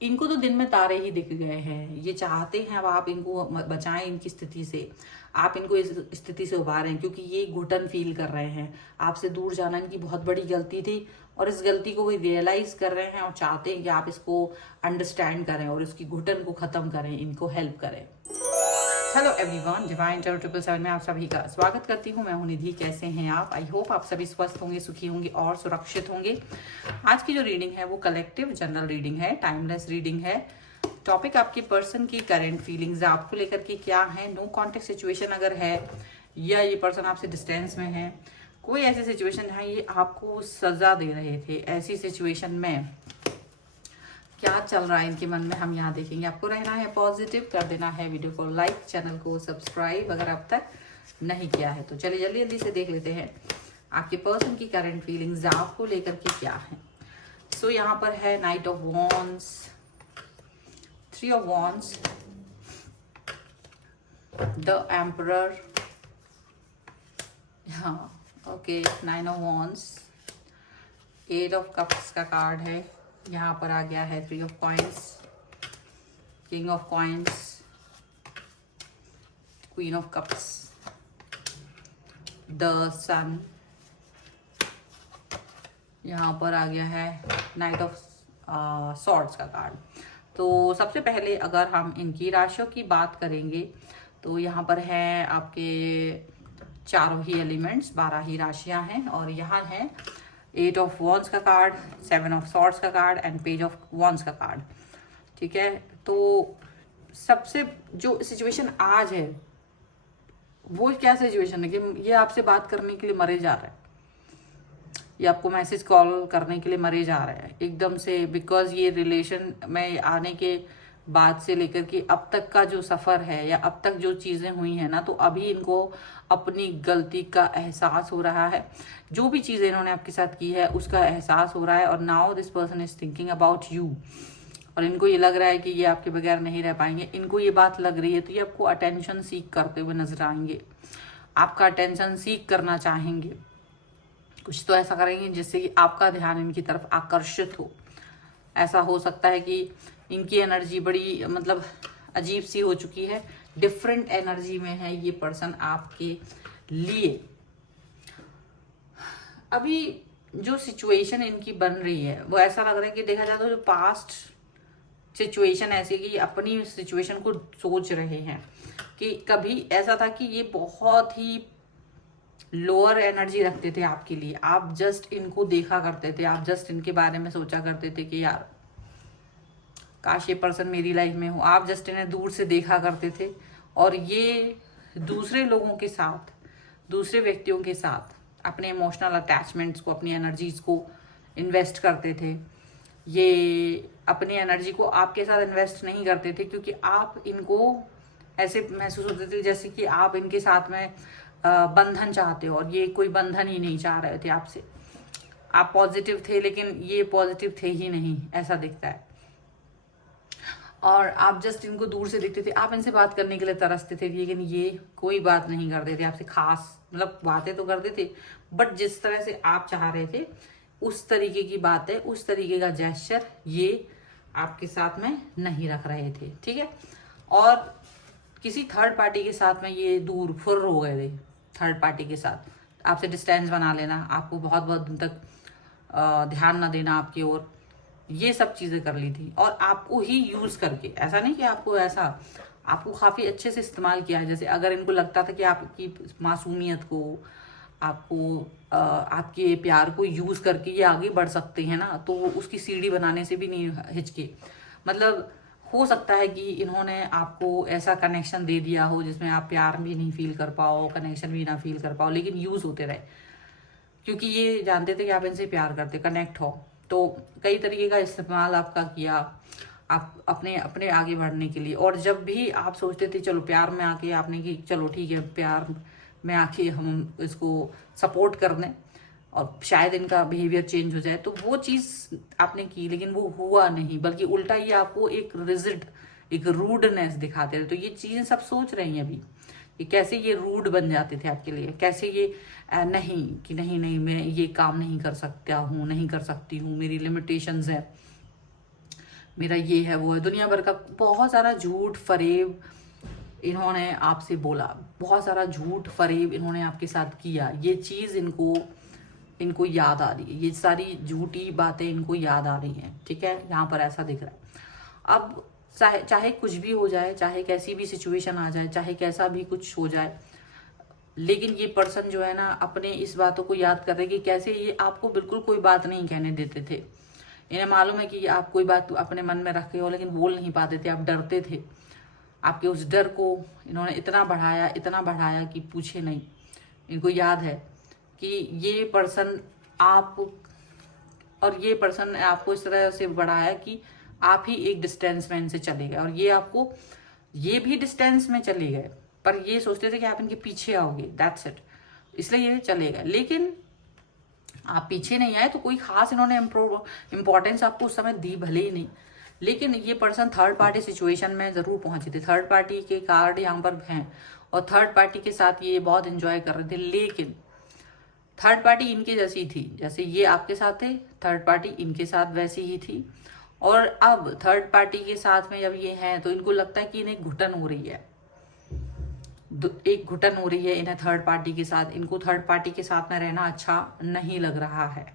इनको तो दिन में तारे ही दिख गए हैं। ये चाहते हैं अब आप इनको बचाएं इनकी स्थिति से, आप इनको इस स्थिति से उबारें, क्योंकि ये घुटन फील कर रहे हैं। आपसे दूर जाना इनकी बहुत बड़ी गलती थी और इस गलती को वो रियलाइज कर रहे हैं और चाहते हैं कि आप इसको अंडरस्टैंड करें और इसकी घुटन को खत्म करें, इनको हेल्प करें। हेलो एवरीवन, डिवाइन टैरो 777 में आप सभी का स्वागत करती हूँ। मैं हूँ निधि। कैसे हैं आप? आई होप आप सभी स्वस्थ होंगे, सुखी होंगे और सुरक्षित होंगे। आज की जो रीडिंग है वो कलेक्टिव जनरल रीडिंग है, टाइमलेस रीडिंग है। टॉपिक आपके पर्सन की करंट फीलिंग्स आपको लेकर के क्या है, नो कॉन्टेक्ट सिचुएशन अगर है या ये पर्सन आपसे डिस्टेंस में है, कोई ऐसी सिचुएशन है ये आपको सजा दे रहे थे, ऐसी सिचुएशन में क्या चल रहा है इनके मन में, हम यहाँ देखेंगे। आपको रहना है पॉजिटिव, कर देना है वीडियो को लाइक, चैनल को सब्सक्राइब अगर अब तक नहीं किया है तो। चलिए जल्दी जल्दी से देख लेते हैं आपके पर्सन की करंट फीलिंग्स आपको लेकर के क्या है। सो यहाँ पर है knight of wands, 3 of wands, the emperor, हाँ okay, 9 of wands, 8 of cups का कार्ड है। यहाँ पर आ गया है 3 of coins, king of coins, queen of cups, the sun. यहाँ पर आ गया है नाइट ऑफ सॉर्ड्स का कार्ड। तो सबसे पहले अगर हम इनकी राशियों की बात करेंगे तो यहाँ पर है आपके चारों ही एलिमेंट्स, 12 ही राशियां हैं और यहाँ है 8 ऑफ वॉन्ड्स का कार्ड, 7 ऑफ सॉर्ड्स का card and page of wands का कार्ड। ठीक है, तो सबसे जो सिचुएशन आज है वो क्या सिचुएशन है कि ये आपसे बात करने के लिए मरे जा रहा है, ये आपको मैसेज कॉल करने के लिए मरे जा रहे हैं एकदम से, बिकॉज ये रिलेशन में आने के बाद से लेकर के अब तक का जो सफ़र है या अब तक जो चीज़ें हुई हैं ना, तो अभी इनको अपनी गलती का एहसास हो रहा है। जो भी चीज़ें इन्होंने आपके साथ की है उसका एहसास हो रहा है और now this person is thinking about you. और इनको ये लग रहा है कि ये आपके बगैर नहीं रह पाएंगे। इनको ये बात लग रही है तो ये आपको अटेंशन सीख करते हुए नजर आएंगे, आपका अटेंशन सीख करना चाहेंगे, कुछ तो ऐसा करेंगे जिससे कि आपका ध्यान इनकी तरफ आकर्षित हो। ऐसा हो सकता है कि इनकी एनर्जी बड़ी मतलब अजीब सी हो चुकी है, डिफरेंट एनर्जी में है ये पर्सन आपके लिए। अभी जो सिचुएशन इनकी बन रही है वो ऐसा लग रहा है कि देखा जाए तो जो पास्ट सिचुएशन ऐसी कि अपनी सिचुएशन को सोच रहे हैं कि कभी ऐसा था कि ये बहुत ही लोअर एनर्जी रखते थे आपके लिए, आप जस्ट इनको देखा करते थे, आप जस्ट इनके बारे में सोचा करते थे कि यार काश ये पर्सन मेरी लाइफ में हो। आप जस्ट इन्हें दूर से देखा करते थे और ये दूसरे लोगों के साथ, दूसरे व्यक्तियों के साथ अपने इमोशनल अटैचमेंट्स को, अपनी एनर्जीज को इन्वेस्ट करते थे। ये अपनी एनर्जी को आपके साथ इन्वेस्ट नहीं करते थे क्योंकि आप इनको ऐसे महसूस होते थे जैसे कि आप इनके साथ में बंधन चाहते हो और ये कोई बंधन ही नहीं चाह रहे थे आपसे। आप पॉजिटिव थे लेकिन ये पॉजिटिव थे ही नहीं, ऐसा दिखता है। और आप जस्ट इनको दूर से देखते थे, आप इनसे बात करने के लिए तरसते थे लेकिन ये कोई बात नहीं करते थे आपसे खास, मतलब बातें तो करते थे बट जिस तरह से आप चाह रहे थे उस तरीके की बातें, उस तरीके का जेस्चर ये आपके साथ में नहीं रख रहे थे। ठीक है, और किसी थर्ड पार्टी के साथ में ये दूर फुर्र हो गए थे, थर्ड पार्टी के साथ आपसे डिस्टेंस बना लेना, आपको बहुत बहुत दिन तक ध्यान ना देना आपकी ओर, ये सब चीज़ें कर ली थी और आपको ही यूज़ करके। ऐसा नहीं कि आपको ऐसा, आपको काफ़ी अच्छे से इस्तेमाल किया है। जैसे अगर इनको लगता था कि आपकी मासूमियत को, आपको आपके प्यार को यूज़ करके ये आगे बढ़ सकते हैं ना, तो वो उसकी सीढ़ी बनाने से भी नहीं हिचके। मतलब हो सकता है कि इन्होंने आपको ऐसा कनेक्शन दे दिया हो जिसमें आप प्यार भी नहीं फील कर पाओ, कनेक्शन भी ना फील कर पाओ, लेकिन यूज़ होते रहे क्योंकि ये जानते थे कि आप इनसे प्यार करते, कनेक्ट हो। तो कई तरीके का इस्तेमाल आपका किया आप अपने अपने आगे बढ़ने के लिए। और जब भी आप सोचते थे चलो प्यार में आके आपने कि चलो ठीक है प्यार में आके हम इसको सपोर्ट कर दें और शायद इनका बिहेवियर चेंज हो जाए, तो वो चीज़ आपने की लेकिन वो हुआ नहीं, बल्कि उल्टा ये आपको एक रिजिड, एक रूडनेस दिखाते रहे। तो ये चीज़ें सब सोच रही हैं अभी कि कैसे ये रूड बन जाते थे आपके लिए, कैसे ये नहीं कि नहीं नहीं मैं ये काम नहीं कर सकता हूँ, नहीं कर सकती हूँ, मेरी लिमिटेशंस है, मेरा ये है वो है, दुनिया भर का बहुत सारा झूठ फरेब इन्होंने आपसे बोला, बहुत सारा झूठ फरेब इन्होंने आपके साथ किया। ये चीज़ इनको याद आ रही है, ये सारी झूठी बातें इनको याद आ रही हैं। ठीक है, यहाँ पर ऐसा दिख रहा है। अब चाहे कुछ भी हो जाए, चाहे कैसी भी सिचुएशन आ जाए, चाहे कैसा भी कुछ हो जाए, लेकिन ये पर्सन जो है ना अपने इस बातों को याद कर रहे कि कैसे ये आपको बिल्कुल कोई बात नहीं कहने देते थे। इन्हें मालूम है कि आप कोई बात अपने मन में रखे हो लेकिन बोल नहीं पाते थे, आप डरते थे। आपके उस डर को इन्होंने इतना बढ़ाया कि पूछे नहीं। इनको याद है कि ये पर्सन आपको इस तरह से बढ़ाया कि आप ही एक डिस्टेंस में इनसे चले गए, और ये भी डिस्टेंस में चले गए, पर ये सोचते थे कि आप इनके पीछे आओगे, दैट्स इट, इसलिए ये चले गए। लेकिन आप पीछे नहीं आए तो कोई खास इन्होंने इम्पोर्टेंस आपको उस समय दी भले ही नहीं, लेकिन ये पर्सन थर्ड पार्टी सिचुएशन में जरूर पहुंचे थे। थर्ड पार्टी के कार्ड यहाँ पर हैं और थर्ड पार्टी के साथ ये बहुत एंजॉय कर रहे थे। लेकिन थर्ड पार्टी इनके जैसी थी, जैसे ये आपके साथ थे, थर्ड पार्टी इनके साथ वैसी ही थी। और अब थर्ड पार्टी के साथ में जब ये हैं तो इनको लगता है कि इन्हें घुटन हो रही है, एक घुटन हो रही है इन्हें थर्ड पार्टी के साथ। इनको थर्ड पार्टी के साथ में रहना अच्छा नहीं लग रहा है।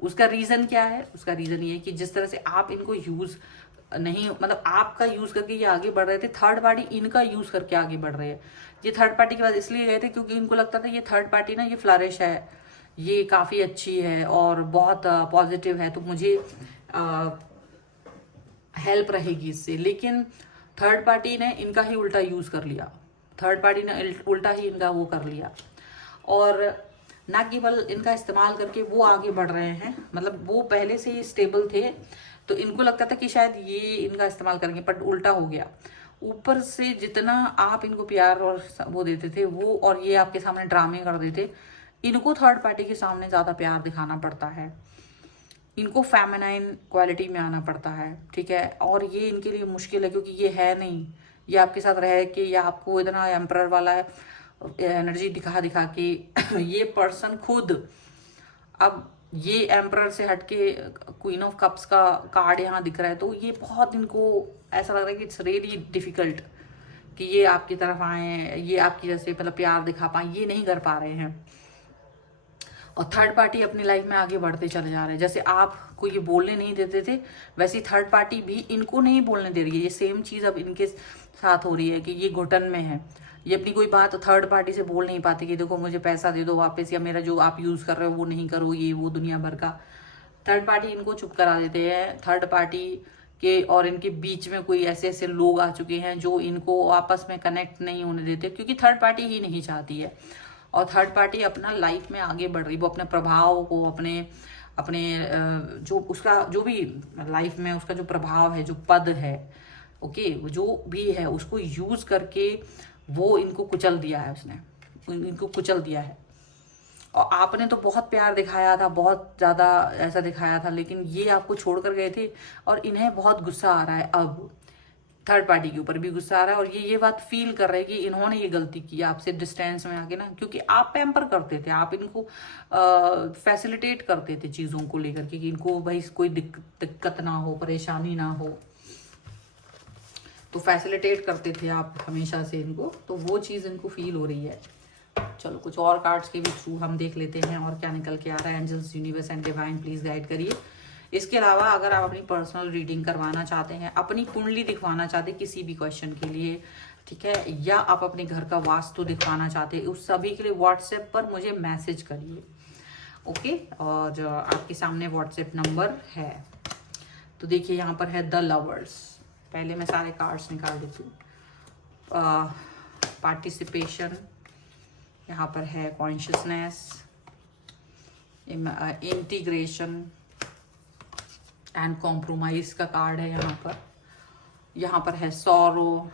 उसका रीजन क्या है? उसका रीजन ये है कि जिस तरह से आप इनको यूज नहीं, मतलब आपका यूज करके ये आगे बढ़ रहे थे, थर्ड पार्टी इनका यूज करके आगे बढ़ रहे हैं। ये थर्ड पार्टी के पास इसलिए गए थे क्योंकि इनको लगता था ये थर्ड पार्टी ना ये फ्लरिश है, ये काफी अच्छी है और बहुत पॉजिटिव है, तो मुझे हेल्प रहेगी इससे। लेकिन थर्ड पार्टी ने इनका ही उल्टा यूज कर लिया, थर्ड पार्टी ने उल्टा ही इनका वो कर लिया, और ना केवल इनका इस्तेमाल करके वो आगे बढ़ रहे हैं, मतलब वो पहले से ही स्टेबल थे तो इनको लगता था कि शायद ये इनका इस्तेमाल करेंगे, बट उल्टा हो गया। ऊपर से जितना आप इनको प्यार और वो देते थे वो, और ये आपके सामने ड्रामे कर देते, इनको थर्ड पार्टी के सामने ज्यादा प्यार दिखाना पड़ता है, इनको फेमिनाइन क्वालिटी में आना पड़ता है। ठीक है, और ये इनके लिए मुश्किल है क्योंकि ये है नहीं, ये आपके साथ रह के या आपको इतना एम्परर वाला एनर्जी दिखा के ये पर्सन खुद, अब ये एम्परर से हटके क्वीन ऑफ कप्स का कार्ड यहाँ दिख रहा है, तो ये बहुत इनको ऐसा लग रहा है कि इट्स रियली डिफिकल्ट कि ये आपकी तरफ आए, ये आपकी जैसे मतलब प्यार दिखा पाए, ये नहीं कर पा रहे हैं। और थर्ड पार्टी अपनी लाइफ में आगे बढ़ते चले जा रहे हैं। जैसे आपको ये बोलने नहीं देते थे, वैसी थर्ड पार्टी भी इनको नहीं बोलने दे रही है। ये सेम चीज अब इनके साथ हो रही है कि ये घुटन में है, ये अपनी कोई बात थर्ड पार्टी से बोल नहीं पाते कि देखो मुझे पैसा दे दो वापस, या मेरा जो आप यूज कर रहे हो वो नहीं करो, ये वो दुनिया भर का। थर्ड पार्टी इनको चुप करा देते हैं। थर्ड पार्टी के और इनके बीच में कोई ऐसे ऐसे लोग आ चुके हैं जो इनको आपस में कनेक्ट नहीं होने देते, क्योंकि थर्ड पार्टी ही नहीं चाहती है। और थर्ड पार्टी अपना लाइफ में आगे बढ़ रही, वो अपने प्रभाव को, अपने जो उसका जो भी लाइफ में उसका जो प्रभाव है, जो पद है, ओके, जो भी है उसको यूज करके वो इनको कुचल दिया है, उसने इनको कुचल दिया है। और आपने तो बहुत प्यार दिखाया था, बहुत ज्यादा ऐसा दिखाया था, लेकिन ये आपको छोड़ कर गए थे और इन्हें बहुत गुस्सा आ रहा है। अब थर्ड पार्टी के ऊपर भी गुस्सा आ रहा है और ये बात फील कर रहे हैं कि इन्होंने ये गलती की आपसे डिस्टेंस में आके ना, क्योंकि आप पैम्पर करते थे, आप इनको फैसिलिटेट करते थे चीज़ों को लेकर के कि इनको भाई कोई दिक्कत ना हो, परेशानी ना हो, तो फैसिलिटेट करते थे आप हमेशा से इनको, तो वो चीज़ इनको फील हो रही है। चलो कुछ और कार्ड्स के भी थ्रू हम देख लेते हैं और क्या निकल के आ रहा है। Angels, universe and divine please guide करिए। इसके अलावा अगर आप अपनी पर्सनल रीडिंग करवाना चाहते हैं, अपनी कुंडली दिखवाना चाहते हैं किसी भी क्वेश्चन के लिए, ठीक है, या आप अपने घर का वास्तु दिखवाना चाहते हैं, उस सभी के लिए व्हाट्सएप पर मुझे मैसेज करिए, ओके। और आपके सामने व्हाट्सएप नंबर है। तो देखिए यहाँ पर है द लवर्स। पहले मैं सारे कार्ड्स निकाल देती हूँ। पार्टिसिपेशन, यहाँ पर है कॉन्शियसनेस, इंटीग्रेशन एंड कॉम्प्रोमाइज का कार्ड है यहाँ पर है सॉरो,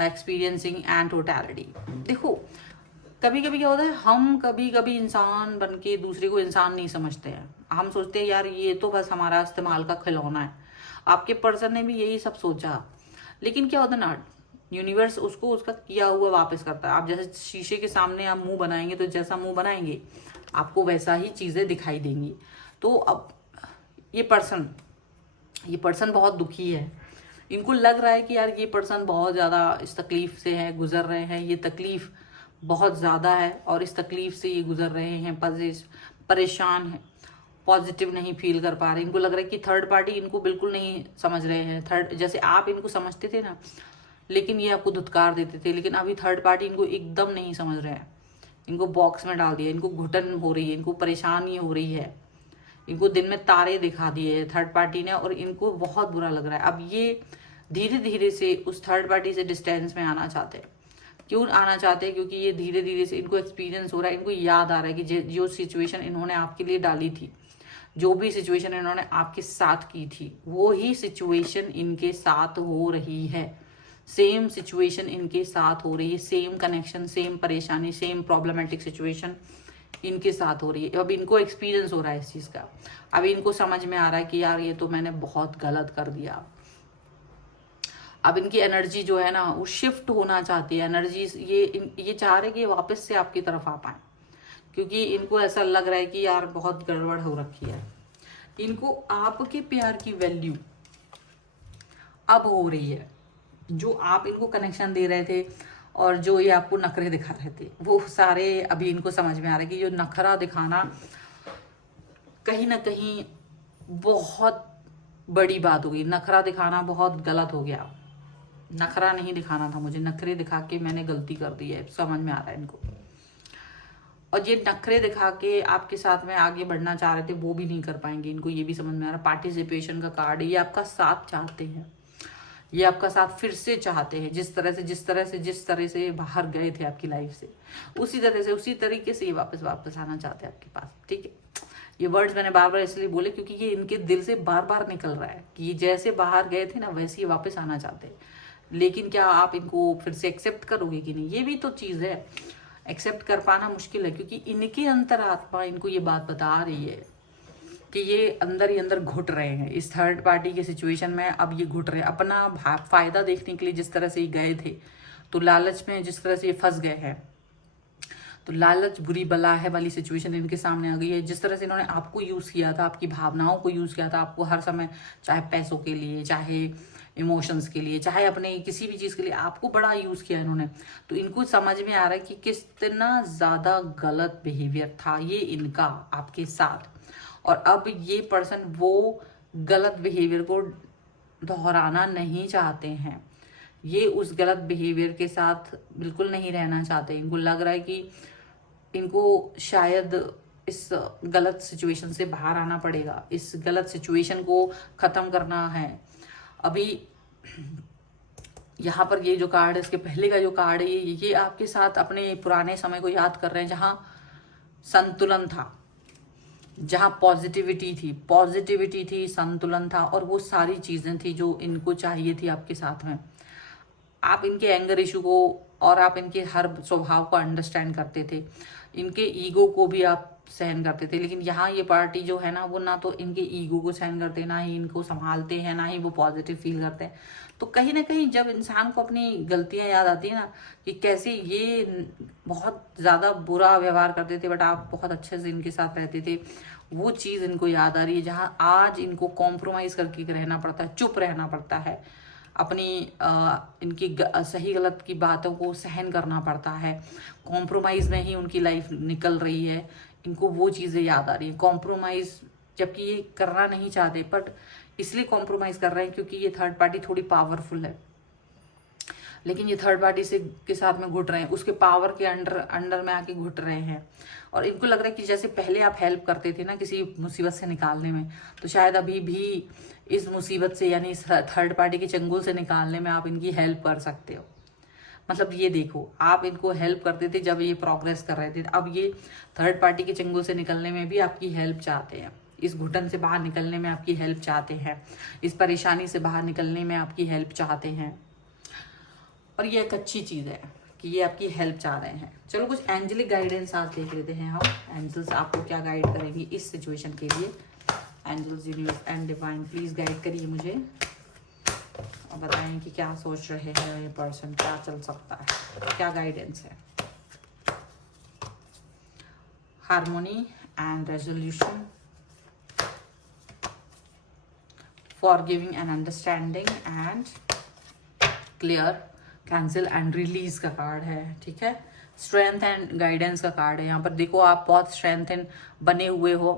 एक्सपीरियंसिंग एंड टोटलिटी। देखो कभी कभी क्या होता है, हम कभी कभी इंसान बन के दूसरे को इंसान नहीं समझते हैं। हम सोचते हैं यार ये तो बस हमारा इस्तेमाल का खिलौना है। आपके पर्सन ने भी यही सब सोचा, लेकिन क्या होता है ना, यूनिवर्स उसको उसका किया हुआ वापस करता है। आप जैसे शीशे के सामने आप मुंह बनाएंगे तो जैसा मुंह बनाएंगे आपको वैसा ही चीजें दिखाई देंगी। तो अब ये पर्सन ये पर्सन बहुत दुखी है। इनको लग रहा है कि यार ये पर्सन बहुत ज़्यादा इस तकलीफ से है, गुजर रहे हैं, ये तकलीफ बहुत ज़्यादा है और इस तकलीफ से ये गुजर रहे हैं, परेशान है, पॉजिटिव नहीं फील कर पा रहे। इनको लग रहा है कि थर्ड पार्टी इनको बिल्कुल नहीं समझ रहे हैं। थर्ड, जैसे आप इनको समझते थे ना, लेकिन ये आपको धुतकार देते थे, लेकिन अभी थर्ड पार्टी इनको एकदम नहीं समझ रहे हैं। इनको बॉक्स में डाल दिया, इनको घुटन हो रही है, इनको परेशानी हो रही है, इनको दिन में तारे दिखा दिए थर्ड पार्टी ने और इनको बहुत बुरा लग रहा है। अब ये धीरे धीरे से उस थर्ड पार्टी से डिस्टेंस में आना चाहते हैं। क्यों आना चाहते हैं? क्योंकि ये धीरे धीरे से इनको एक्सपीरियंस हो रहा है, इनको याद आ रहा है कि जो सिचुएशन इन्होंने आपके लिए डाली थी, जो भी सिचुएशन इन्होंने आपके साथ की थी, वो ही सिचुएशन इनके साथ हो रही है। सेम सिचुएशन इनके साथ हो रही है, सेम कनेक्शन, सेम परेशानी, सेम प्रॉब्लमेटिक सिचुएशन इनके साथ हो रही है। अब इनको एक्सपीरियंस हो रहा है इस चीज़ का। अब इनको समझ में आ रहा है कि यार ये तो मैंने बहुत गलत कर दिया। अब इनकी एनर्जी जो है ना वो शिफ्ट होना चाहती है। एनर्जी ये चाह रहे कि ये वापस से आपकी तरफ आ पाए, क्योंकि इनको ऐसा लग रहा है कि यार बहुत गड़बड़ हो रखी है। इनको आपके प्यार की वैल्यू अब हो रही है। जो आप इनको कनेक्शन दे रहे थे और जो ये आपको नखरे दिखा रहे थे, वो सारे अभी इनको समझ में आ रहा है कि जो नखरा दिखाना कहीं ना कहीं बहुत बड़ी बात हो गई। नखरा दिखाना बहुत गलत हो गया। नखरा नहीं दिखाना था मुझे, नखरे दिखा के मैंने गलती कर दी है, समझ में आ रहा है इनको। और ये नखरे दिखा के आपके साथ में आगे बढ़ना चाह रहे थे, वो भी नहीं कर पाएंगे। इनको ये भी समझ में आ रहा है। पार्टिसिपेशन का कार्ड, ये आपका साथ चाहते हैं, ये आपका साथ फिर से चाहते हैं। जिस तरह से बाहर गए थे आपकी लाइफ से, उसी तरीके से ये वापस आना चाहते हैं आपके पास। ठीक है, ये वर्ड्स मैंने बार बार इसलिए बोले क्योंकि ये इनके दिल से बार बार निकल रहा है कि ये जैसे बाहर गए थे ना, वैसे ये वापस आना चाहते हैं। लेकिन क्या आप इनको फिर से एक्सेप्ट करोगे कि नहीं, ये भी तो चीज़ है। एक्सेप्ट कर पाना मुश्किल है, क्योंकि इनकी अंतरात्मा इनको ये बात बता रही है कि ये अंदर ही अंदर घुट रहे हैं इस थर्ड पार्टी के सिचुएशन में। अब ये घुट रहे हैं अपना फायदा देखने के लिए। जिस तरह से ये गए थे, तो लालच में जिस तरह से ये फंस गए हैं, तो लालच बुरी बला है वाली सिचुएशन इनके सामने आ गई है। जिस तरह से इन्होंने आपको यूज़ किया था, आपकी भावनाओं को यूज़ किया था, आपको हर समय, चाहे पैसों के लिए, चाहे इमोशंस के लिए, चाहे अपने किसी भी चीज़ के लिए आपको बड़ा यूज़ किया इन्होंने। तो इनको समझ में आ रहा है कि कितना ज़्यादा गलत बिहेवियर था ये इनका आपके साथ। और अब ये पर्सन वो गलत बिहेवियर को दोहराना नहीं चाहते हैं। ये उस गलत बिहेवियर के साथ बिल्कुल नहीं रहना चाहते। इनको लग रहा है कि इनको शायद इस गलत सिचुएशन से बाहर आना पड़ेगा, इस गलत सिचुएशन को ख़त्म करना है। अभी यहाँ पर ये जो कार्ड है, इसके पहले का जो कार्ड है, ये आपके साथ अपने पुराने समय को याद कर रहे हैं, जहाँ संतुलन था, जहाँ पॉजिटिविटी थी, संतुलन था, और वो सारी चीज़ें थी जो इनको चाहिए थी आपके साथ में। आप इनके एंगर इशू को और आप इनके हर स्वभाव को अंडरस्टैंड करते थे, इनके ईगो को भी आप सहन करते थे। लेकिन यहाँ ये पार्टी जो है ना, वो ना तो इनके ईगो को सहन करते, ना ही इनको संभालते हैं, ना ही वो पॉजिटिव फील करते हैं। तो कहीं ना कहीं जब इंसान को अपनी गलतियाँ याद आती है ना, कि कैसे ये बहुत ज़्यादा बुरा व्यवहार करते थे बट आप बहुत अच्छे से इनके साथ रहते थे, वो चीज़ इनको याद आ रही है। जहाँ आज इनको कॉम्प्रोमाइज़ करके रहना पड़ता है, चुप रहना पड़ता है, अपनी इनकी सही गलत की बातों को सहन करना पड़ता है, कॉम्प्रोमाइज़ में ही उनकी लाइफ निकल रही है। इनको वो चीज़ें याद आ रही है, कॉम्प्रोमाइज़, जबकि ये करना नहीं चाहते, बट इसलिए कॉम्प्रोमाइज़ कर रहे हैं क्योंकि ये थर्ड पार्टी थोड़ी पावरफुल है। लेकिन ये थर्ड पार्टी से के साथ में घुट रहे हैं, उसके पावर के अंडर में आके घुट रहे हैं। और इनको लग रहा है कि जैसे पहले आप हेल्प करते थे ना किसी मुसीबत से निकालने में, तो शायद अभी भी इस मुसीबत से, यानी इस थर्ड पार्टी के चंगुल से निकालने में आप इनकी हेल्प कर सकते हो। मतलब ये देखो, आप इनको हेल्प करते थे जब ये प्रोग्रेस कर रहे थे, अब ये थर्ड पार्टी के चंगुल से निकलने में भी आपकी हेल्प चाहते हैं, इस घुटन से बाहर निकलने में आपकी हेल्प चाहते हैं, इस परेशानी से बाहर निकलने में आपकी हेल्प चाहते हैं। और ये एक अच्छी चीज़ है कि ये आपकी हेल्प चाह रहे हैं। चलो कुछ एंजलिक गाइडेंस आज देख लेते हैं हम। एंजल्स आपको क्या गाइड करेंगे इस सिचुएशन के लिए। Angels, universe and divine, please guide करिए मुझे और बताएं कि क्या सोच रहे हैं ये पर्सन, क्या चल सकता है, क्या गाइडेंस है। Harmony and resolution, forgiving and understanding and clear, cancel and release का कार्ड है, ठीक है। स्ट्रेंथ एंड गाइडेंस का कार्ड है। यहाँ पर देखो आप बहुत स्ट्रेंथ एंड बने हुए हो,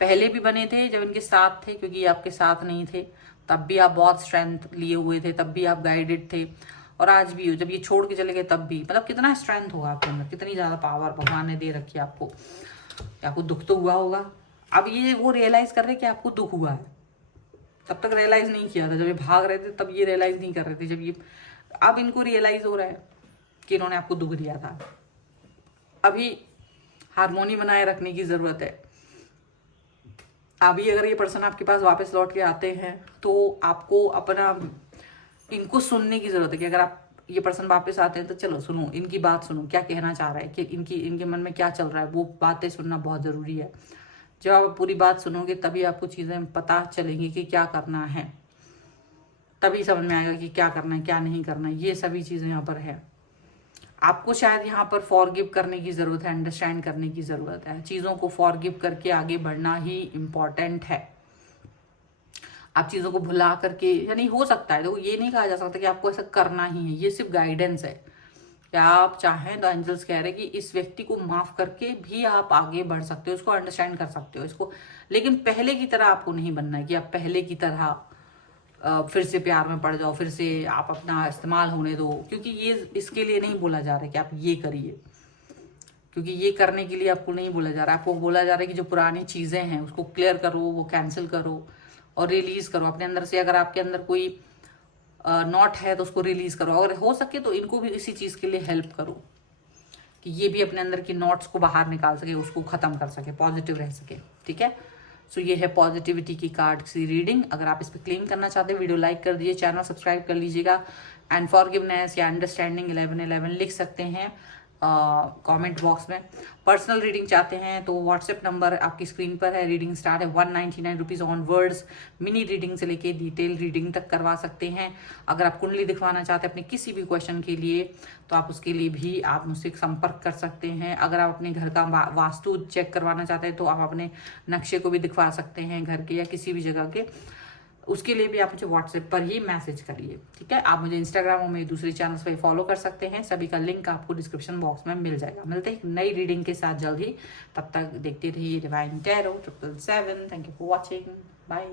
पहले भी बने थे जब इनके साथ थे, क्योंकि आपके साथ नहीं थे तब भी आप बहुत स्ट्रेंथ लिए हुए थे, तब भी आप गाइडेड थे, और आज भी हो, जब ये छोड़ के चले गए तब भी। मतलब कितना स्ट्रेंथ होगा आपके अंदर, कितनी ज्यादा पावर भगवान ने दे रखी है आपको। आपको दुख तो हुआ होगा, अब ये वो रियलाइज कर रहे कि आपको दुख हुआ है, तब तक रियलाइज नहीं किया था। जब ये भाग रहे थे तब ये रियलाइज नहीं कर रहे थे, जब ये अब इनको रियलाइज हो रहा है कि इन्होंने आपको दुख दिया था। अभी हार्मोनी बनाए रखने की जरूरत है। अभी अगर ये पर्सन आपके पास वापस लौट के आते हैं तो आपको अपना इनको सुनने की जरूरत है, कि अगर आप ये पर्सन वापस आते हैं तो चलो सुनो, इनकी बात सुनो, क्या कहना चाह रहा है, कि इनके मन में क्या चल रहा है, वो बातें सुनना बहुत जरूरी है। जब आप पूरी बात सुनोगे तभी आपको चीजें पता चलेंगी कि क्या करना है, तभी समझ में आएगा कि क्या करना है क्या नहीं करना है। ये सभी चीजें यहाँ पर है। आपको शायद यहाँ पर फॉरगिव करने की जरूरत है, अंडरस्टैंड करने की जरूरत है। चीजों को फॉरगिव करके आगे बढ़ना ही इम्पोर्टेंट है। आप चीजों को भुला करके, यानी हो सकता है, तो ये नहीं कहा जा सकता कि आपको ऐसा करना ही है, ये सिर्फ गाइडेंस है। क्या आप चाहें तो एंजल्स कह रहे हैं कि इस व्यक्ति को माफ करके भी आप आगे बढ़ सकते हो, उसको अंडरस्टैंड कर सकते हो इसको, लेकिन पहले की तरह आपको नहीं बनना है कि आप पहले की तरह फिर से प्यार में पड़ जाओ, फिर से आप अपना इस्तेमाल होने दो, क्योंकि ये इसके लिए नहीं बोला जा रहा है कि आप ये करिए, क्योंकि ये करने के लिए आपको नहीं बोला जा रहा है। आपको बोला जा रहा है कि जो पुरानी चीजें हैं उसको क्लियर करो, वो कैंसिल करो और रिलीज करो अपने अंदर से। अगर आपके अंदर कोई नॉट है तो उसको रिलीज करो, अगर हो सके तो इनको भी इसी चीज के लिए हेल्प करो कि ये भी अपने अंदर की नॉट्स को बाहर निकाल सके, उसको खत्म कर सके, पॉजिटिव रह सके, ठीक है। सो ये है पॉजिटिविटी की कार्ड की रीडिंग। अगर आप इस पर क्लेम करना चाहते हैं, वीडियो लाइक कर दीजिए, चैनल सब्सक्राइब कर लीजिएगा। एंड फॉरगिवनेस या अंडरस्टैंडिंग 1111 लिख सकते हैं कमेंट बॉक्स में। पर्सनल रीडिंग चाहते हैं तो व्हाट्सएप नंबर आपकी स्क्रीन पर है। रीडिंग स्टार्ट है 199 rupees on words. Mini reading से लेके डिटेल रीडिंग तक करवा सकते हैं। अगर आप कुंडली दिखवाना चाहते हैं अपने किसी भी क्वेश्चन के लिए तो आप उसके लिए भी आप मुझसे संपर्क कर सकते हैं। अगर आप अपने घर का वास्तु चेक करवाना चाहते हैं तो आप अपने नक्शे को भी दिखवा सकते हैं घर के या किसी भी जगह के, उसके लिए भी आप मुझे व्हाट्सएप पर ही मैसेज करिए, ठीक है। आप मुझे इंस्टाग्राम और मेरे दूसरे चैनल्स पर फॉलो कर सकते हैं, सभी का लिंक आपको डिस्क्रिप्शन बॉक्स में मिल जाएगा। मिलते हैं नई रीडिंग के साथ जल्द ही, तब तक देखते रहिए divine tarot 777। Thank you for watching, bye.